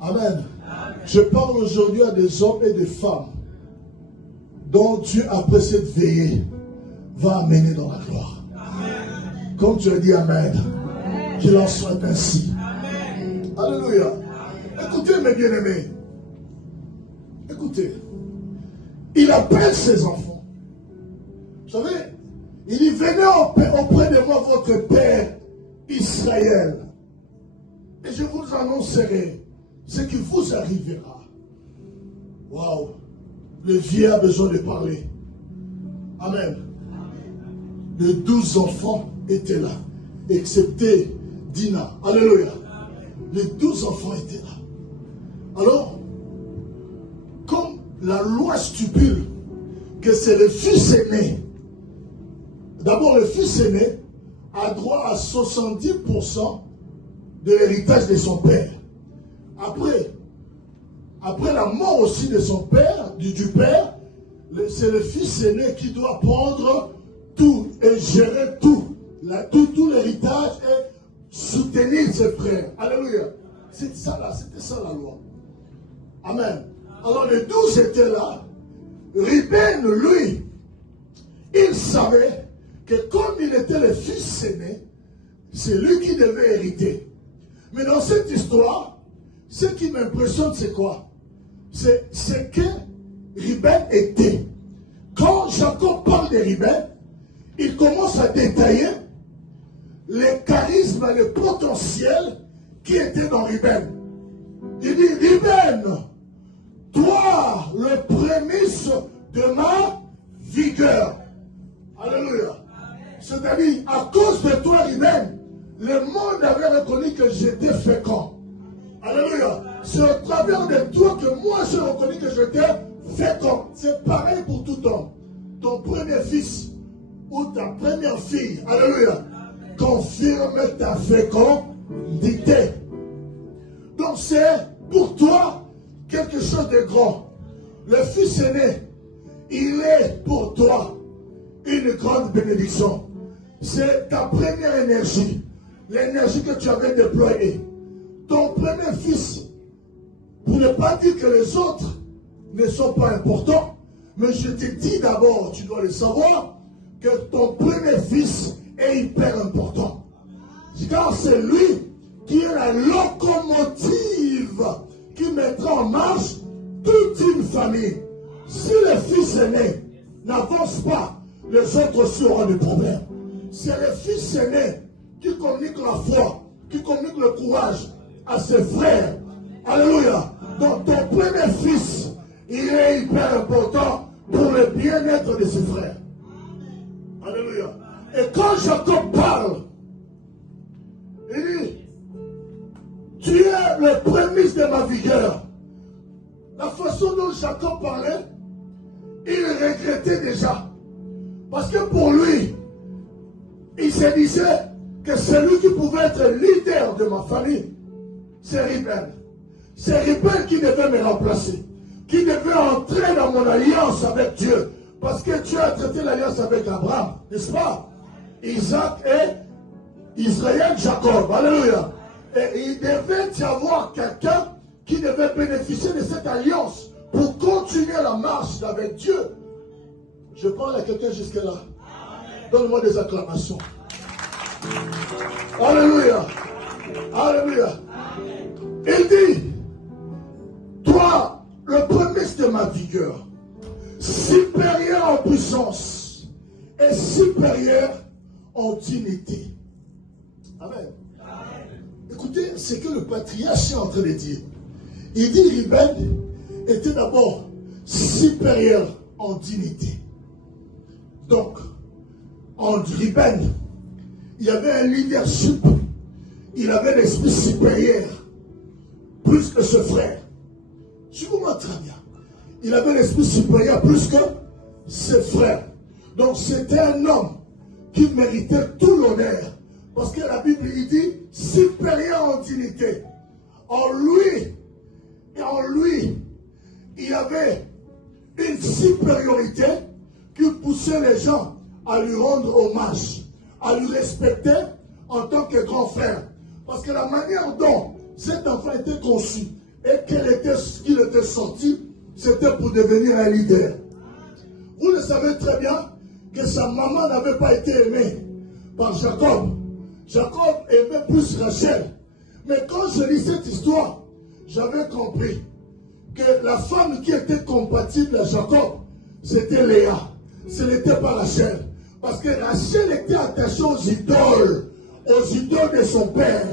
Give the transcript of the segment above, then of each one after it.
Amen. Je parle aujourd'hui à des hommes et des femmes dont Dieu, après cette veillée, va amener dans la gloire. Amen. Comme tu as dit Amen, qu'il en soit ainsi. Amen. Alléluia. Écoutez mes bien-aimés. Écoutez. Il appelle ses enfants. Vous savez, il dit, venez auprès de moi votre Père Israël. Et je vous annoncerai ce qui vous arrivera. Waouh. Le vieux a besoin de parler. Amen. Les 12 enfants étaient là, excepté Dina. Alléluia. Les 12 enfants étaient là. Alors, comme la loi stipule que c'est le fils aîné, d'abord le fils aîné a droit à 70% de l'héritage de son père. Après la mort aussi de son père, du père, c'est le fils aîné qui doit prendre tout et gérer tout l'héritage et soutenir ses frères. Alléluia. C'était ça la loi. Amen. Alors les 12 étaient là. Ruben, lui, il savait que comme il était le fils aîné, c'est lui qui devait hériter. Mais dans cette histoire, ce qui m'impressionne, c'est quoi? C'est que Ruben était. Quand Jacob parle de Ruben, il commence à détailler les charismes et le potentiel qui étaient dans Ruben. Il dit, Ruben, toi, le prémisse de ma vigueur. Alléluia. C'est-à-dire, à cause de toi, Ruben, le monde avait reconnu que j'étais fécond. Alléluia. C'est au travers de toi que moi j'ai reconnu que j'étais fécond. C'est pareil pour tout homme. Ton premier fils ou ta première fille, alléluia, confirme ta fécondité. Donc c'est pour toi quelque chose de grand. Le fils aîné, il est pour toi une grande bénédiction. C'est ta première énergie, l'énergie que tu avais déployée. Ton premier fils, pour ne pas dire que les autres ne sont pas importants, mais je te dis d'abord, tu dois le savoir, que ton premier fils est hyper important. Car c'est lui qui est la locomotive qui mettra en marche toute une famille. Si le fils aîné n'avance pas, les autres aussi auront des problèmes. C'est le fils aîné qui communique la foi, qui communique le courage à ses frères. Alléluia. Donc ton premier fils, il est hyper important pour le bien-être de ses frères. Alléluia. Et quand Jacob parle, il dit, tu es le prémisse de ma vigueur. La façon dont Jacob parlait, il regrettait déjà. Parce que pour lui, il se disait que celui qui pouvait être leader de ma famille, c'est Ruben. C'est Ruben qui devait me remplacer, qui devait entrer dans mon alliance avec Dieu. Parce que Dieu a traité l'alliance avec Abraham, n'est-ce pas? Isaac et Israël, Jacob. Alléluia. Et il devait y avoir quelqu'un qui devait bénéficier de cette alliance pour continuer la marche avec Dieu. Je parle à quelqu'un jusque-là. Donne-moi des acclamations. Alléluia. Alléluia. Il dit, toi, le premier de ma vigueur, supérieur en puissance et supérieur en dignité. Amen. Écoutez ce que le patriarche est en train de dire. Il dit Ruben était d'abord supérieur en dignité. Donc, en Ruben, il y avait un leadership, il avait l'esprit supérieur, plus que ce frère. Je vous montre très bien. Il avait l'esprit supérieur plus que ses frères. Donc c'était un homme qui méritait tout l'honneur. Parce que la Bible il dit supérieur en dignité. En lui, il y avait une supériorité qui poussait les gens à lui rendre hommage, à lui respecter en tant que grand frère. Parce que la manière dont cet enfant était conçu et qu'il était sorti, c'était pour devenir un leader. Vous le savez très bien que sa maman n'avait pas été aimée par Jacob. Jacob aimait plus Rachel. Mais quand je lis cette histoire, j'avais compris que la femme qui était compatible à Jacob, c'était Léa. Ce n'était pas Rachel. Parce que Rachel était attachée aux idoles de son père.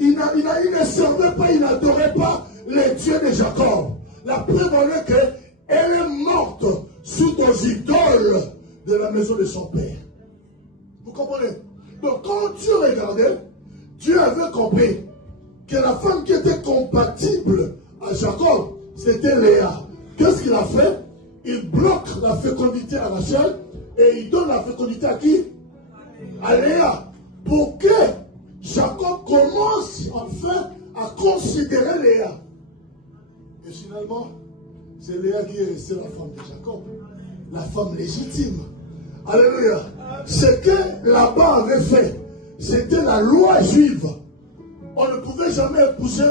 Il ne servait pas, il n'adorait pas les dieux de Jacob. La preuve en est qu'elle est morte suite aux idoles de la maison de son père. Vous comprenez? Donc quand Dieu regardait, Dieu avait compris que la femme qui était compatible à Jacob, c'était Léa. Qu'est-ce qu'il a fait? Il bloque la fécondité à Rachel et il donne la fécondité à qui? À Léa. Pour que Jacob commence enfin à considérer Léa. Et finalement, c'est Léa qui est restée la femme de Jacob. La femme légitime. Alléluia. Ce que Laban avait fait, c'était la loi juive. On ne pouvait jamais épouser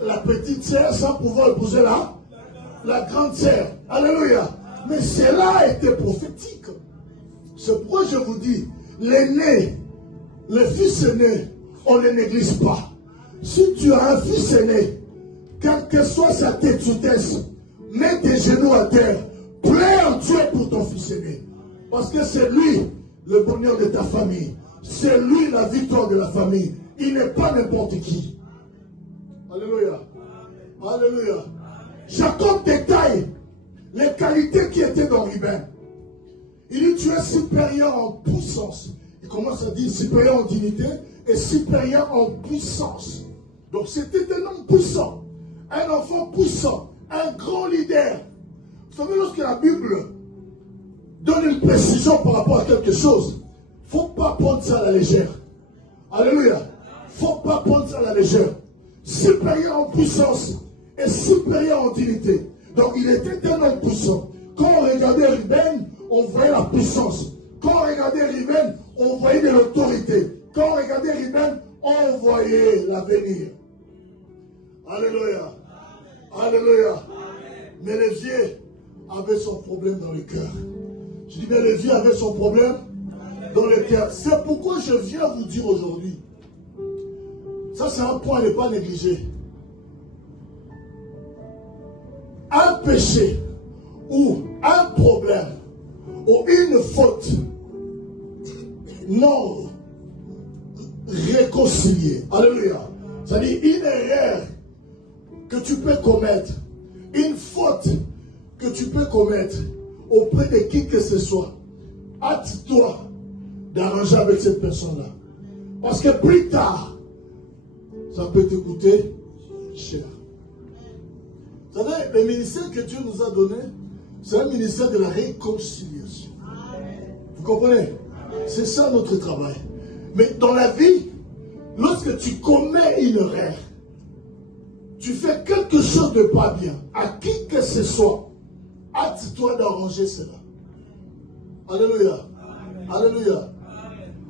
la petite sœur sans pouvoir épouser la grande sœur. Alléluia. Mais cela était prophétique. C'est pourquoi je vous dis, l'aîné, le fils aîné, on ne néglige pas. Si tu as un fils aîné, quelle que soit sa têtudesse, mets tes genoux à terre, prie en Dieu pour ton fils aîné. Parce que c'est lui le bonheur de ta famille. C'est lui la victoire de la famille. Il n'est pas n'importe qui. Alléluia. Alléluia. Jacob détaille les qualités qui étaient dans Ruben. Il dit, tu es supérieur en puissance. Il commence à dire supérieur en dignité et supérieur en puissance. Donc c'était un homme puissant, un enfant puissant, un grand leader. Vous savez, lorsque la Bible donne une précision par rapport à quelque chose, il ne faut pas prendre ça à la légère. Alléluia. Il ne faut pas prendre ça à la légère. Supérieur en puissance et supérieur en dignité. Donc il était un homme puissant. Quand on regardait Ruben, on voyait la puissance. Quand on regardait Ruben, on voyait de l'autorité. Quand on regardait Ruben, on voyait l'avenir. Alléluia. Alléluia. Mais le vieux avait son problème dans le cœur. Je dis, mais le vieux avait son problème dans le cœur. C'est pourquoi je viens vous dire aujourd'hui. Ça, c'est un point à ne pas négliger. Un péché ou un problème ou une faute non réconciliée. Alléluia. C'est-à-dire une erreur que tu peux commettre, une faute que tu peux commettre auprès de qui que ce soit. Hâte-toi d'arranger avec cette personne-là. Parce que plus tard, ça peut te coûter cher. Vous savez, le ministère que Dieu nous a donné, c'est un ministère de la réconciliation. Vous comprenez? C'est ça notre travail. Mais dans la vie, lorsque tu commets une erreur, tu fais quelque chose de pas bien, à qui que ce soit, hâte-toi d'arranger cela. Alléluia. Alléluia.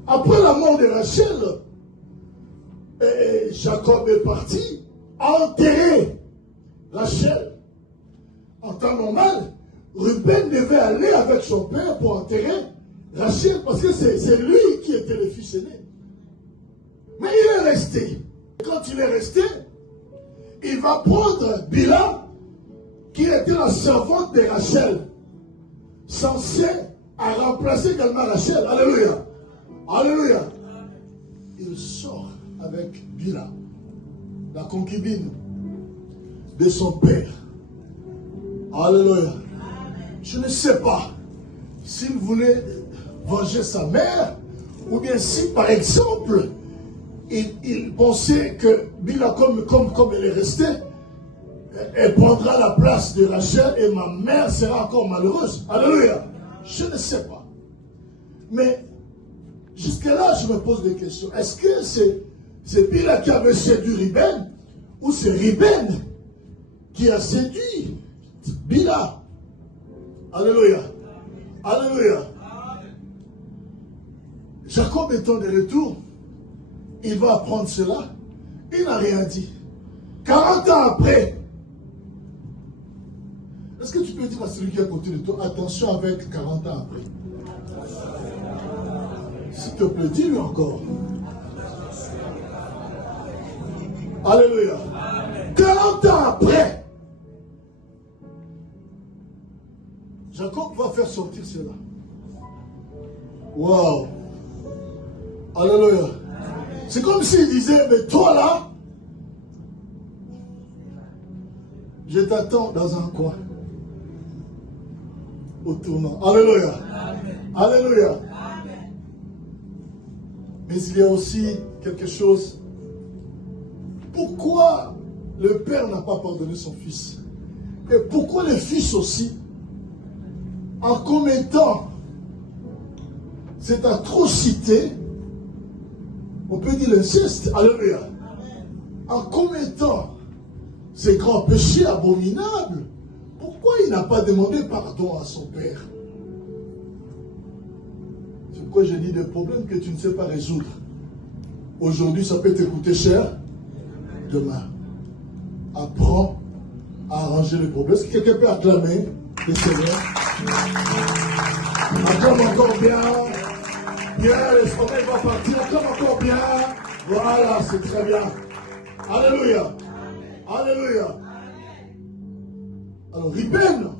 Après la mort de Rachel, Jacob est parti enterrer Rachel. En temps normal, Ruben devait aller avec son père pour enterrer Rachel parce que c'est lui qui était le fils aîné. Mais il est resté. Quand il est resté, il va prendre Bila, qui était la servante de Rachel, censée à remplacer également Rachel. Alléluia. Alléluia. Il sort avec Bila, la concubine de son père. Alléluia. Je ne sais pas s'il voulait venger sa mère ou bien si par exemple il pensait que Bila, comme elle est restée, elle prendra la place de Rachel et ma mère sera encore malheureuse. Alléluia. Je ne sais pas. Mais jusque-là, je me pose des questions. Est-ce que c'est Bila qui avait séduit Ruben ou c'est Ruben qui a séduit Bila? Alléluia. Alléluia. Jacob étant de retour, il va apprendre cela. Il n'a rien dit. 40 ans après, peux dire à celui qui est à côté de toi, attention avec 40 ans après. S'il te plaît, dis-lui encore. Alléluia. 40 ans après, Jacob va faire sortir cela. Waouh. Alléluia. C'est comme s'il disait, mais toi là, je t'attends dans un coin. Au tournant. Alléluia. Amen. Alléluia. Amen. Mais il y a aussi quelque chose. Pourquoi le père n'a pas pardonné son fils? Et pourquoi le fils aussi, en commettant cette atrocité, on peut dire l'inceste, alléluia, en commettant ces grands péchés abominables, pourquoi il n'a pas demandé pardon à son père? C'est pourquoi je dis des problèmes que tu ne sais pas résoudre. Aujourd'hui, ça peut te coûter cher. Demain, apprends à arranger les problèmes. Est-ce que quelqu'un peut acclamer le Seigneur? Acclame encore bien. Bien, l'estomac va partir. Acclame encore bien. Voilà, c'est très bien. Alléluia. Alléluia. Alors, Ruben,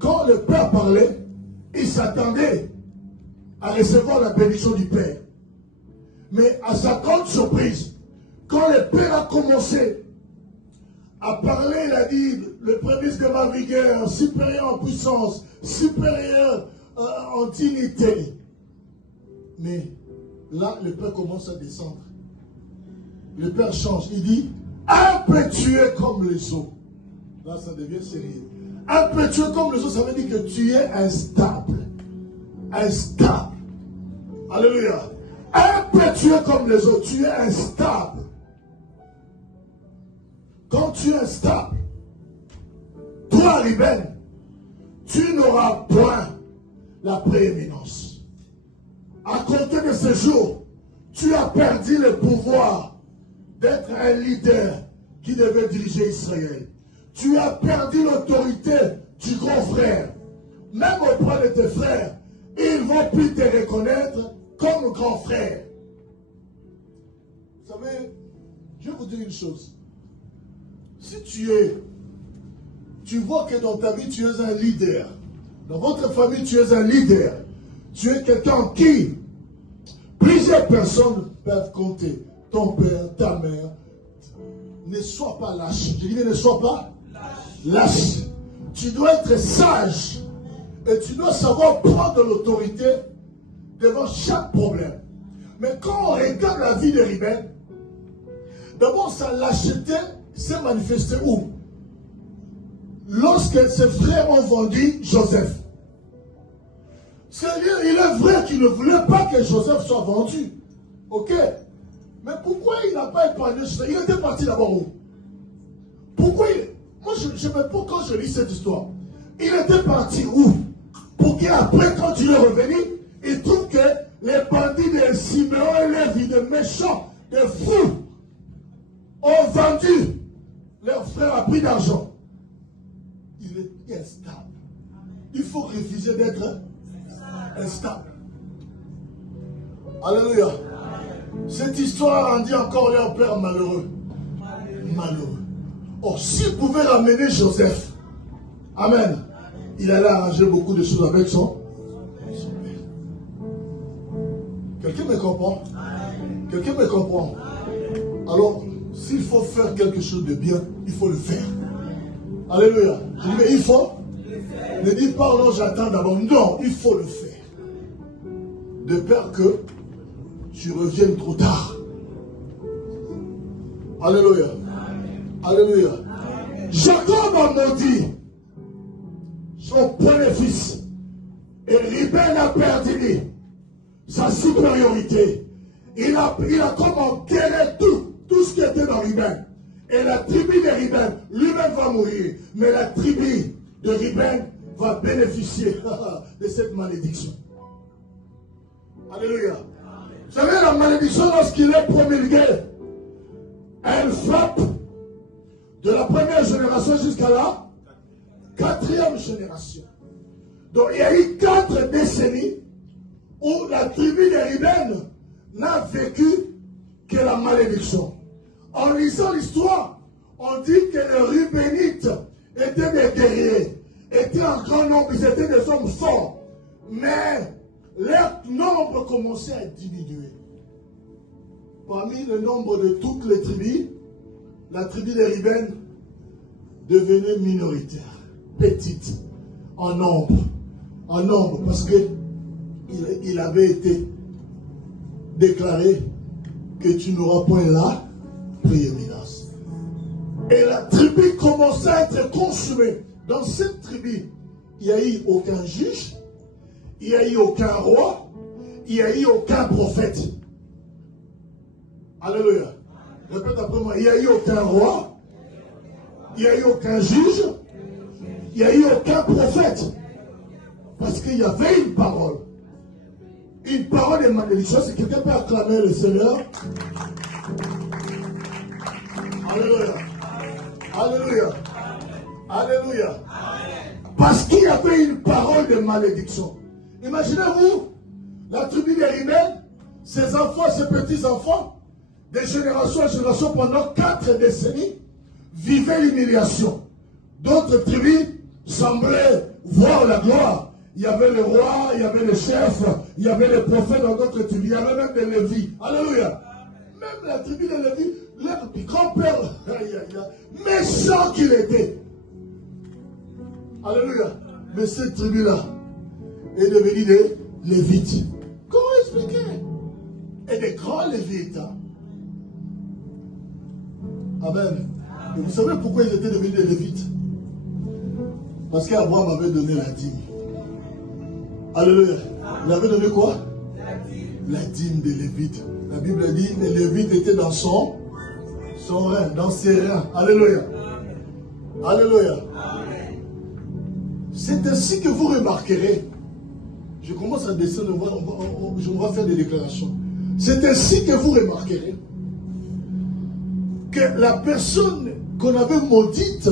quand le père parlait, il s'attendait à recevoir la bénédiction du père. Mais à sa grande surprise, quand le père a commencé à parler, il a dit, le prémisse de ma vigueur, supérieur en puissance, supérieur en dignité. Mais là, le père commence à descendre. Le père change, il dit, impétueux comme les eaux. Là, ça devient sérieux. Impétueux comme les eaux, ça veut dire que tu es instable. Instable. Alléluia. Impétueux comme les eaux, tu es instable. Quand tu es instable, toi, Ruben, tu n'auras point la prééminence. À compter de ce jour, tu as perdu le pouvoir d'être un leader qui devait diriger Israël. Tu as perdu l'autorité du grand frère. Même auprès de tes frères, ils ne vont plus te reconnaître comme grand frère. Vous savez, je vais vous dire une chose. Si tu vois que dans ta vie, tu es un leader. Dans votre famille, tu es un leader. Tu es quelqu'un en qui plusieurs personnes peuvent compter. Ton père, ta mère. Ne sois pas lâche. Je dis, ne sois pas lâche. Tu dois être sage. Et tu dois savoir prendre l'autorité devant chaque problème. Mais quand on regarde la vie de Ruben, d'abord sa lâcheté s'est manifestée où? Lorsque ses frères ont vendu Joseph. C'est-à-dire, il est vrai qu'il ne voulait pas que Joseph soit vendu. Ok? Mais pourquoi il n'a pas épargné Joseph? Il était parti d'abord où? Pourquoi il... Moi, je ne sais pas quand je lis cette histoire. Il était parti où? Pour qu'après, quand il est revenu, il trouve que les bandits de Siméon et Lévi, de méchants, de fous, ont vendu leur frère à prix d'argent. Il est instable. Il faut refuser d'être instable. Alléluia. Cette histoire rendit encore leur père malheureux. Malheureux. Or, s'il pouvait ramener Joseph, amen, il allait arranger beaucoup de choses avec son père. Quelqu'un me comprend? Quelqu'un me comprend? Alors, s'il faut faire quelque chose de bien, il faut le faire. Alléluia. Je dis, mais il faut. Ne dis pas, non, j'attends d'abord. Non, il faut le faire. De peur que tu reviennes trop tard. Alléluia. Alléluia. Jacob a maudit son premier fils. Et Ruben a perdu sa supériorité. Il a comme enterré tout ce qui était dans Ruben. Et la tribu de Ruben, lui-même va mourir. Mais la tribu de Ruben va bénéficier de cette malédiction. Alléluia. Vous savez, la malédiction, lorsqu'il est promulgué, elle frappe de la première génération jusqu'à la 4e génération. Donc il y a eu 4 décennies où la tribu des Ruben n'a vécu que la malédiction. En lisant l'histoire, on dit que les Rubénites étaient des guerriers, étaient en grand nombre, ils étaient des hommes forts. Mais leur nombre commençait à diminuer. Parmi le nombre de toutes les tribus, la tribu des Ruben devenait minoritaire, petite, en nombre, parce qu'il avait été déclaré que tu n'auras point la prééminence. Et la tribu commençait à être consumée. Dans cette tribu, il n'y a eu aucun juge, il n'y a eu aucun roi, il n'y a eu aucun prophète. Alléluia. Répète après moi, il n'y a eu aucun roi, il n'y a eu aucun juge, il n'y a eu aucun prophète. Parce qu'il y avait une parole. Une parole de malédiction. Si quelqu'un peut acclamer le Seigneur. Alléluia. Alléluia. Alléluia. Parce qu'il y avait une parole de malédiction. Imaginez-vous, la tribu des Ruben, ses enfants, ses petits-enfants, de génération en génération, pendant 4 décennies, vivaient l'humiliation. D'autres tribus semblaient voir la gloire. Il y avait le roi, il y avait le chef, il y avait les prophètes dans d'autres tribus, il y avait même des Lévis. Alléluia. Même la tribu des Lévis, leur grand-père, méchant qu'il était. Alléluia. Mais cette tribu-là est devenue des Lévites. Comment expliquer? Et des grands Lévites. Amen. Et vous savez pourquoi ils étaient devenus des Lévites? Parce qu'Abraham avait donné la dîme. Alléluia. Il avait donné quoi? La dîme des Lévites. La Bible dit que les Lévites étaient dans son rein, dans ses reins. Alléluia. Alléluia. C'est ainsi que vous remarquerez. Je commence à descendre, je vais faire des déclarations. C'est ainsi que vous remarquerez que la personne qu'on avait maudite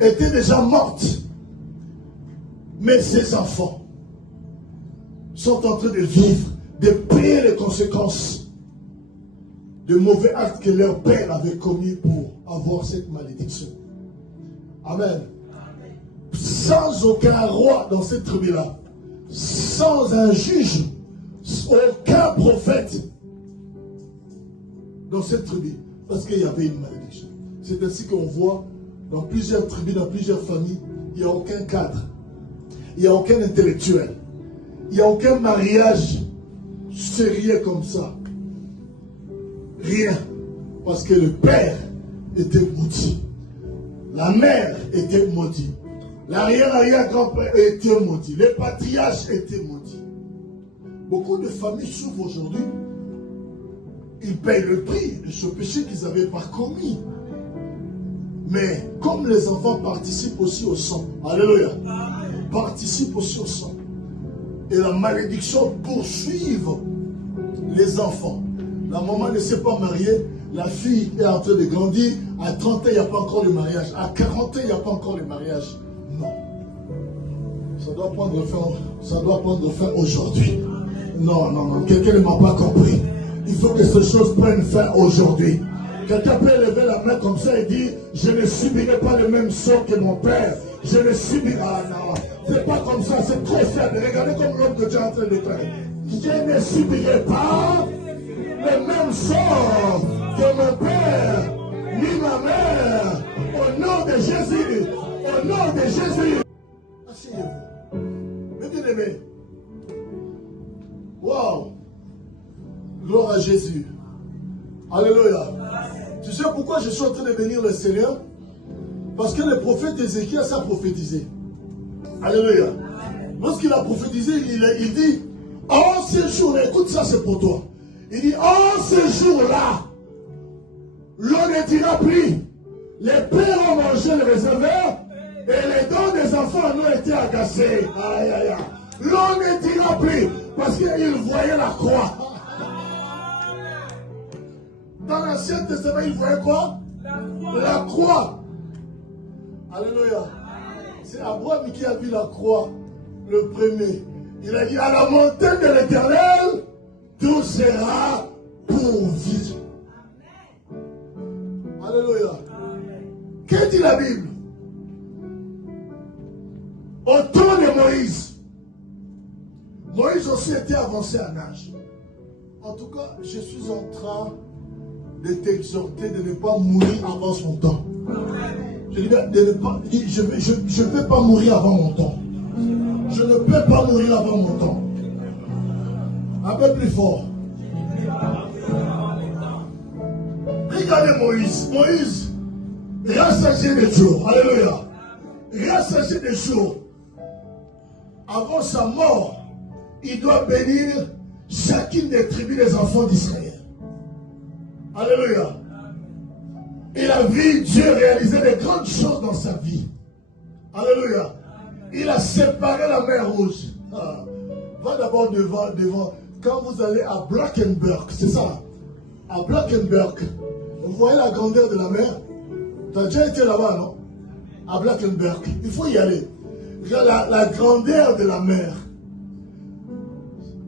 était déjà morte. Mais ses enfants sont en train de vivre, de payer les conséquences de mauvais actes que leur père avait commis pour avoir cette malédiction. Amen. Sans aucun roi dans cette tribu-là, sans un juge, aucun prophète dans cette tribu, parce qu'il y avait une malédiction. C'est ainsi qu'on voit dans plusieurs tribus, dans plusieurs familles, il n'y a aucun cadre, il n'y a aucun intellectuel, il n'y a aucun mariage sérieux comme ça. Rien. Parce que le père était maudit. La mère était maudite. L'arrière-arrière-grand-père était maudit. Les patriarches étaient maudits. Beaucoup de familles souffrent aujourd'hui. Ils payent le prix de ce péché qu'ils n'avaient pas commis. Mais comme les enfants participent aussi au sang, alléluia, participent aussi au sang. Et la malédiction poursuit les enfants. La maman ne s'est pas mariée, la fille est en train de grandir. À 30 ans, il n'y a pas encore le mariage. À 40 ans, il n'y a pas encore le mariage. Non. Ça doit prendre fin aujourd'hui. Non. Quelqu'un ne m'a pas compris. Il faut que ces choses prennent fin aujourd'hui. Quelqu'un peut lever la main comme ça et dire, je ne subirai pas le même sort que mon père. Je ne subirai pas. Non, c'est pas comme ça, c'est trop faible. Regardez comme l'homme que Dieu est en train de faire. Je ne subirai pas le même sort que mon père, ni ma mère. Au nom de Jésus. Au nom de Jésus. Asseyez-vous. Mes bien-aimés. Wow. Gloire à Jésus. Alléluia. Tu sais pourquoi je suis en train de bénir le Seigneur? Parce que le prophète Ézéchiel a prophétisé. Alléluia. Lorsqu'il a prophétisé, il dit, en ce jour-là, écoute ça, c'est pour toi. Il dit, en ce jour-là, l'on ne dira plus, les pères ont mangé le réservoir et les dons des enfants ont été agacés. Aïe, aïe, aïe. L'on ne dira plus, parce qu'ils voyaient la croix. Dans l'Ancien Testament, ils voyaient quoi? La croix. Alléluia. C'est Abraham qui a vu la croix, le premier. Il a dit, à la montagne de l'Éternel, tout sera pourvu. Alléluia. Que dit la Bible? Au temps de Moïse, Moïse aussi était avancé en âge. En tout cas, je suis en train de t'exhorter de ne pas mourir avant son temps. Je dis de ne pas, je ne peux pas mourir avant mon temps. Je ne peux pas mourir avant mon temps. Un peu plus fort. Regardez Moïse. Moïse, rassasié des jours. Alléluia. Rassasié des jours. Avant sa mort, il doit bénir chacune des tribus des enfants d'Israël. Alléluia. Il a vu Dieu réaliser de grandes choses dans sa vie. Alléluia. Il a séparé la mer Rouge. Va d'abord devant. Quand vous allez à Brackenburg, c'est ça. À Brackenburg, vous voyez la grandeur de la mer. Tu as déjà été là-bas, non? À Brackenburg. Il faut y aller. Regarde la grandeur de la mer.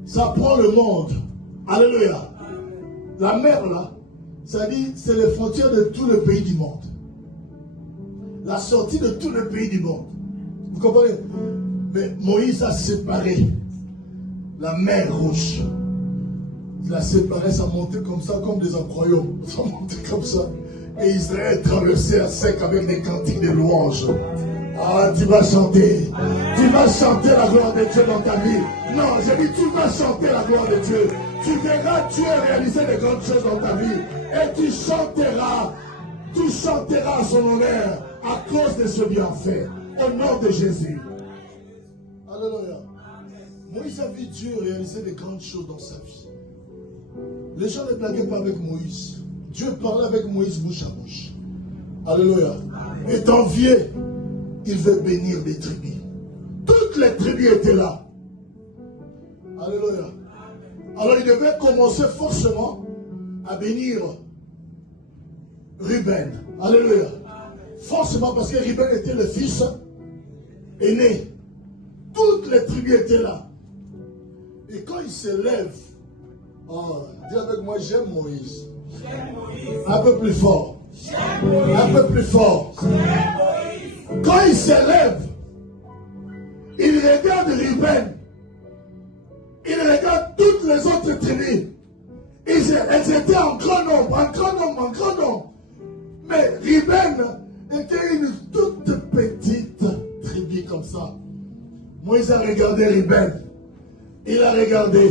Ça prend le monde. Alléluia. La mer, là, ça dit, c'est les frontières de tout le pays du monde. La sortie de tout le pays du monde. Vous comprenez? Mais Moïse a séparé la mer Rouge. Il a séparé, ça montait comme ça, comme des royaumes. Ça montait comme ça. Et Israël traversait à sec avec des cantiques de louanges. Ah, tu vas chanter. Tu vas chanter la gloire de Dieu dans ta vie. Non, j'ai dit, tu vas chanter la gloire de Dieu. Tu verras Dieu réaliser de grandes choses dans ta vie. Et tu chanteras à son honneur à cause de ce bienfait. Au nom de Jésus. Alléluia. Moïse a vu Dieu réaliser de grandes choses dans sa vie. Les gens ne blaguaient pas avec Moïse. Dieu parlait avec Moïse bouche à bouche. Alléluia. Étant vieux, il veut bénir des tribus. Toutes les tribus étaient là. Alléluia. Alors il devait commencer forcément à bénir Ruben. Alléluia. Forcément parce que Ruben était le fils aîné. Toutes les tribus étaient là. Et quand il se lève, dis avec moi, j'aime Moïse. Un peu plus fort. Un peu plus fort. Quand il se lève, il regarde Ruben. Il regarde toutes les autres tribus. Elles étaient en grand nombre. Mais Ruben était une toute petite tribu comme ça. Moïse a regardé Ruben. Il a regardé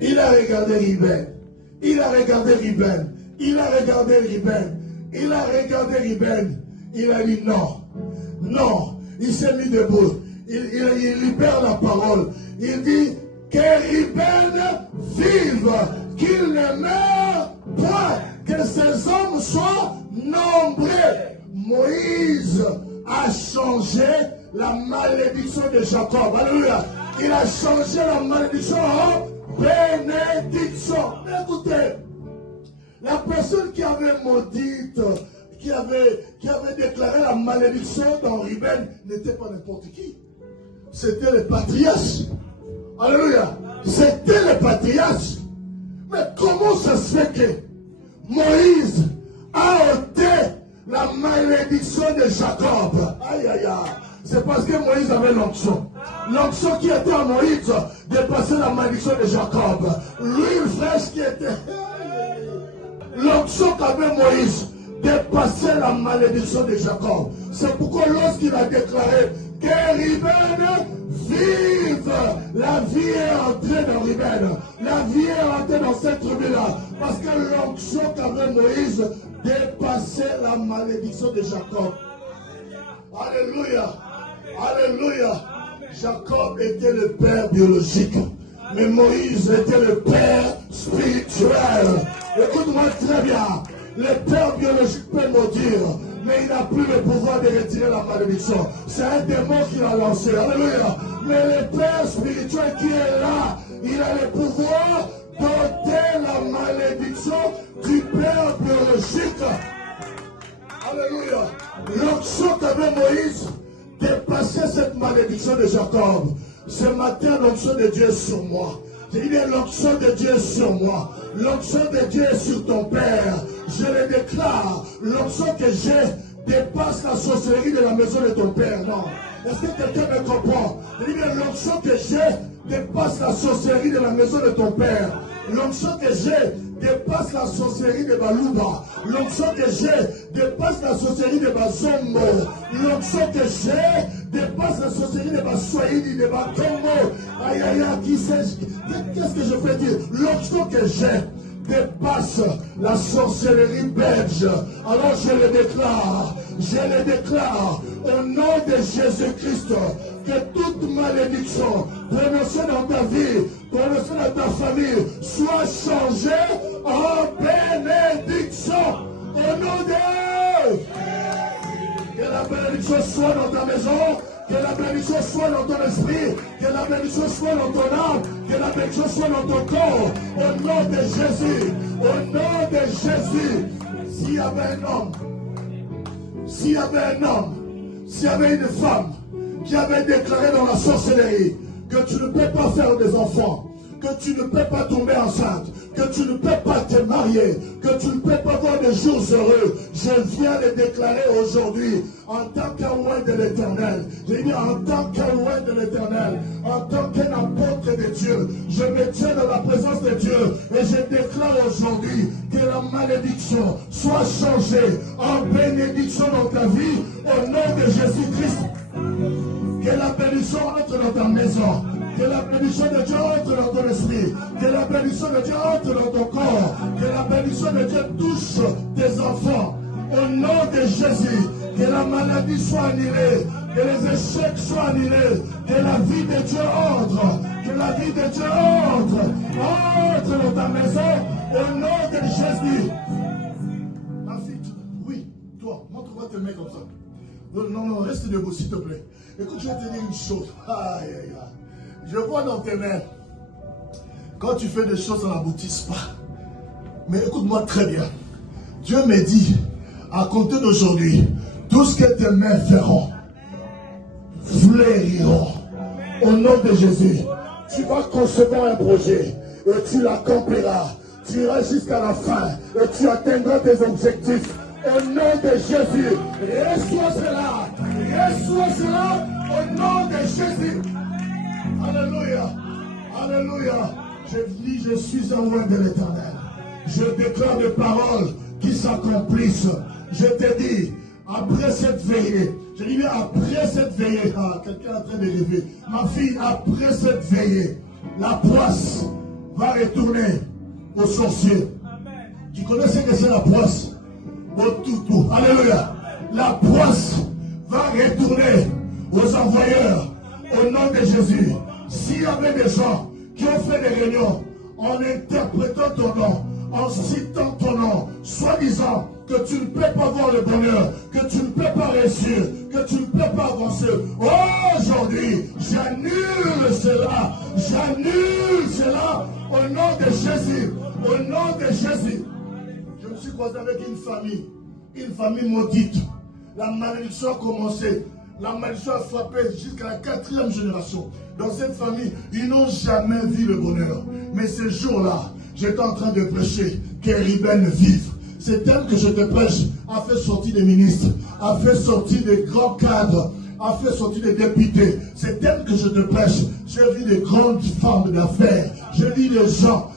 Ruben. Il a dit non. Il s'est mis debout. Il libère la parole. Il dit que Ruben vive, qu'il ne meure point, que ses hommes soient nombreux. Moïse a changé la malédiction de Jacob. Alléluia. Il a changé la malédiction en bénédiction. Écoutez, la personne qui avait maudite, qui avait déclaré la malédiction dans Ruben n'était pas n'importe qui. C'était le patriarche. Alléluia. C'était le patriarche. Mais comment ça se fait que Moïse a ôté la malédiction de Jacob? Aïe, aïe, aïe. C'est parce que Moïse avait l'onction. L'onction qui était en Moïse dépassait la malédiction de Jacob. L'huile fraîche qui était... L'onction qu'avait Moïse dépassait la malédiction de Jacob. C'est pourquoi lorsqu'il a déclaré que Ruben vive, la vie est entrée dans Ruben. La vie est entrée dans cette tribu-là. Parce que l'onction qu'avait Moïse dépassait la malédiction de Jacob. Alléluia. Alléluia. Jacob était le père biologique. Mais Moïse était le père spirituel. Écoute-moi très bien. Le père biologique peut maudire, mais il n'a plus le pouvoir de retirer la malédiction. C'est un démon qui l'a lancé. Alléluia. Mais le père spirituel qui est là, il a le pouvoir d'ôter la malédiction du père biologique. Alléluia. L'onction qu'avait Moïse cette malédiction de Jacob. Ce matin, l'onction de Dieu est sur moi. J'ai dit, l'onction de Dieu est sur moi. L'onction de Dieu est sur ton père. Je le déclare. L'onction que j'ai dépasse la sorcellerie de la maison de ton père. Non. Est-ce que quelqu'un me comprend? J'ai dit, l'onction que j'ai dépasse la sorcellerie de la maison de ton père. L'onction que j'ai dépasse la sorcellerie de Balouba. L'onction que j'ai dépasse la sorcellerie de Bazombo. L'onction que j'ai dépasse la sorcellerie de Baswahili, de Batongo. Aïe aïe aïe, qui sait? Qu'est-ce que je peux dire? L'onction que j'ai dépasse la sorcellerie belge. Alors je le déclare au nom de Jésus-Christ, que toute malédiction prononcée dans ta vie, prononcée dans ta famille, soit changée en bénédiction. Au nom de que la bénédiction soit dans ta maison, que la bénédiction soit dans ton esprit, que la bénédiction soit dans ton âme, que la bénédiction soit dans ton corps. Au nom de Jésus, au nom de Jésus. S'il y avait un homme, s'il y avait une femme qui avait déclaré dans la sorcellerie que tu ne peux pas faire des enfants, que tu ne peux pas tomber enceinte, que tu ne peux pas te marier, que tu ne peux pas avoir des jours heureux, je viens de déclarer aujourd'hui, en tant qu'envoyé de l'Éternel, j'ai dit en tant qu'envoyé de l'Éternel, en tant qu'un apôtre de Dieu, je me tiens dans la présence de Dieu et je déclare aujourd'hui que la malédiction soit changée en bénédiction dans ta vie, au nom de Jésus-Christ. Que la bénédiction entre dans ta maison. Que la bénédiction de Dieu entre dans ton esprit. Que la bénédiction de Dieu entre dans ton corps. Que la bénédiction de Dieu touche tes enfants. Au nom de Jésus. Que la maladie soit annulée. Que les échecs soient annulés. Que la vie de Dieu entre. Que la vie de Dieu entre. Entre dans ta maison. Au nom de Jésus. Ma fille, oui, toi, montre-moi tes mains comme ça. Non, reste debout, s'il te plaît. Écoute, je vais te dire une chose. Aïe, aïe, aïe. Je vois dans tes mains, quand tu fais des choses, ça n'aboutisse pas. Mais écoute-moi très bien. Dieu me dit, à compter d'aujourd'hui, tout ce que tes mains feront, fleuriront. Au nom de Jésus, tu vas concevoir un projet et tu l'accompliras. Tu iras jusqu'à la fin et tu atteindras tes objectifs. Au nom de Jésus, reçois cela. Reçois cela au nom de Jésus. Alléluia. Alléluia. Je dis, je suis envoyé de l'Éternel. Je déclare des paroles qui s'accomplissent. Je te dis, après cette veillée, je dis bien après cette veillée, quelqu'un est en train de rêver. Ma fille, après cette veillée, la poisse va retourner aux sorciers. Tu connais ce que c'est la poisse? Au toutou. Alléluia. La poisse va retourner aux envoyeurs au nom de Jésus. S'il y avait des gens qui ont fait des réunions en interprétant ton nom, en citant ton nom, soi-disant que tu ne peux pas voir le bonheur, que tu ne peux pas réussir, que tu ne peux pas avancer. Aujourd'hui, j'annule cela. J'annule cela au nom de Jésus. Au nom de Jésus. Je me suis croisé avec une famille maudite. La malédiction a commencé. La malédiction a frappé jusqu'à la 4e génération. Dans cette famille, ils n'ont jamais vu le bonheur. Mais ce jour-là, j'étais en train de prêcher que Riben vive. C'est tel que je te prêche a fait sortir des ministres, a fait sortir des grands cadres, a fait sortir des députés. C'est tel que je te prêche. J'ai vu des grandes femmes d'affaires. J'ai vu des gens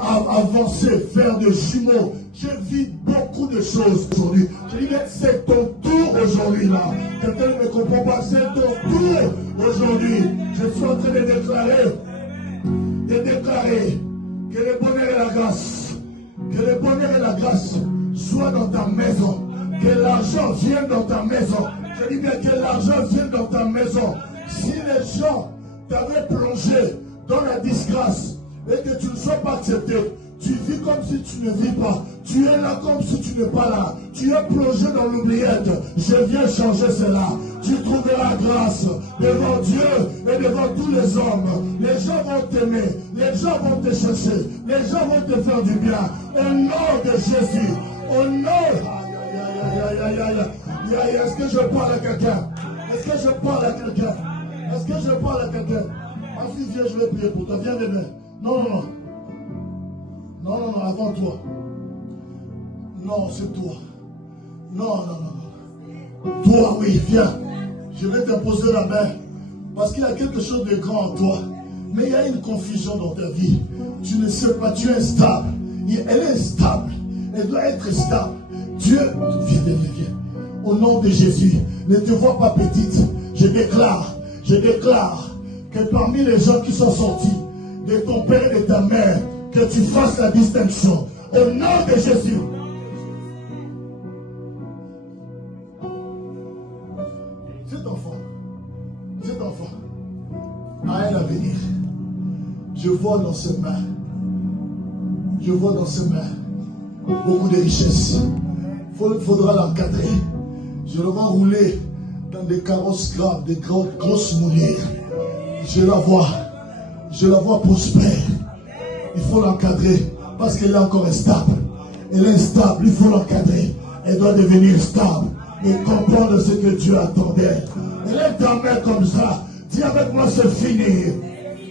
avancer, faire des jumeaux. J'ai vu beaucoup de choses aujourd'hui. Je dis, mais c'est ton tour aujourd'hui là. Quelqu'un ne me comprend pas, c'est ton tour aujourd'hui. Je suis en train de déclarer que le bonheur et la grâce, que le bonheur et la grâce soient dans ta maison. Que l'argent vienne dans ta maison. Je dis bien que l'argent vienne dans ta maison. Si les gens t'avaient plongé dans la disgrâce et que tu ne sois pas accepté, tu vis comme si tu ne vis pas. Tu es là comme si tu n'es pas là. Tu es plongé dans l'oubliette. Je viens changer cela. Tu trouveras grâce devant Dieu et devant tous les hommes. Les gens vont t'aimer. Les gens vont te chercher. Les gens vont te faire du bien. Au nom de Jésus. Au nom... Est-ce que je parle à quelqu'un? Est-ce que je parle à quelqu'un? Est-ce que je parle à quelqu'un? Ma fille, viens, je vais prier pour toi. Viens demain. Non, non, non. Non, non, non, avant toi. Non, c'est toi. Non, non, non. Toi, oui, viens. Je vais t'imposer la main. Parce qu'il y a quelque chose de grand en toi. Mais il y a une confusion dans ta vie. Tu ne sais pas, tu es instable. Elle est instable. Elle doit être stable. Dieu, viens, viens, viens. Au nom de Jésus, ne te vois pas petite. Je déclare que parmi les gens qui sont sortis de ton père et de ta mère, que tu fasses la distinction. Au nom de Jésus. Cet enfant a un avenir. Je vois dans ses mains beaucoup de richesses. Il faudra l'encadrer. Je le vois rouler dans des carrosses graves, des grosses moulures. Je la vois prospère. Il faut l'encadrer parce qu'elle est encore instable. Elle est instable, il faut l'encadrer. Elle doit devenir stable et comprendre ce que Dieu attendait. Elle est ta main comme ça. Dis avec moi, c'est fini.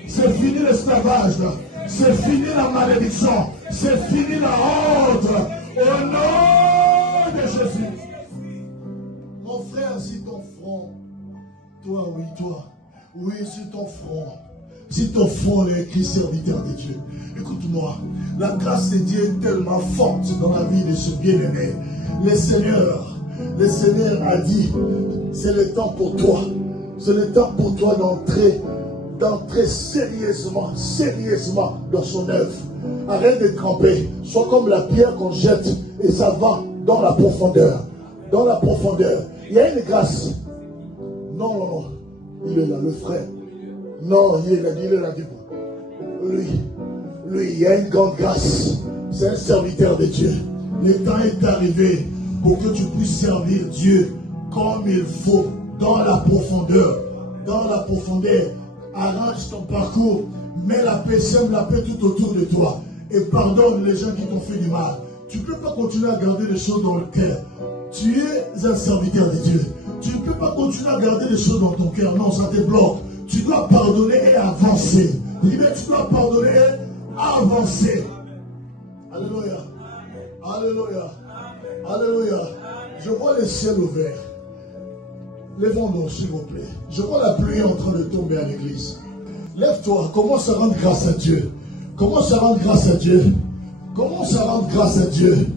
C'est fini l'esclavage. C'est fini la malédiction. C'est fini la honte. Au nom de Jésus. Mon frère, si ton front, toi, oui, toi, oui, si ton front, est écrit serviteur de Dieu. Écoute-moi, la grâce de Dieu est tellement forte dans la vie de ce bien-aimé. Le Seigneur a dit, c'est le temps pour toi. C'est le temps pour toi d'entrer sérieusement dans son œuvre. Arrête de camper. Sois comme la pierre qu'on jette et ça va dans la profondeur. Dans la profondeur. Il y a une grâce. Non, non, non. Il est là, le frère. Non, il est là debout. Lui, il y a une grande grâce. C'est un serviteur de Dieu. Le temps est arrivé pour que tu puisses servir Dieu comme il faut, dans la profondeur. Dans la profondeur. Arrange ton parcours. Mets la paix, sème la paix tout autour de toi. Et pardonne les gens qui t'ont fait du mal. Tu ne peux pas continuer à garder les choses dans le cœur. Tu es un serviteur de Dieu. Tu ne peux pas continuer à garder les choses dans ton cœur. Non, ça te bloque. Tu dois pardonner et avancer. Tu dois pardonner et avancer. Alléluia. Alléluia. Alléluia. Je vois le ciel ouvert. Lèvons-nous, s'il vous plaît. Je vois la pluie en train de tomber à l'église. Lève-toi, commence à rendre grâce à Dieu. Commence à rendre grâce à Dieu. Commence à rendre grâce à Dieu.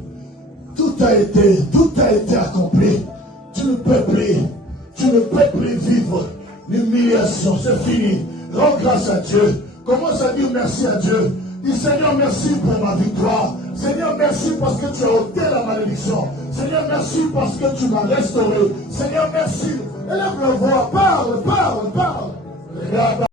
Tout a été accompli. Tu ne peux plus vivre l'humiliation. C'est fini. Rends grâce à Dieu. Commence à dire merci à Dieu. Dis Seigneur, merci pour ma victoire. Seigneur, merci parce que tu as ôté la malédiction. Seigneur, merci parce que tu m'as restauré. Seigneur, merci. Élève la voix. Parle.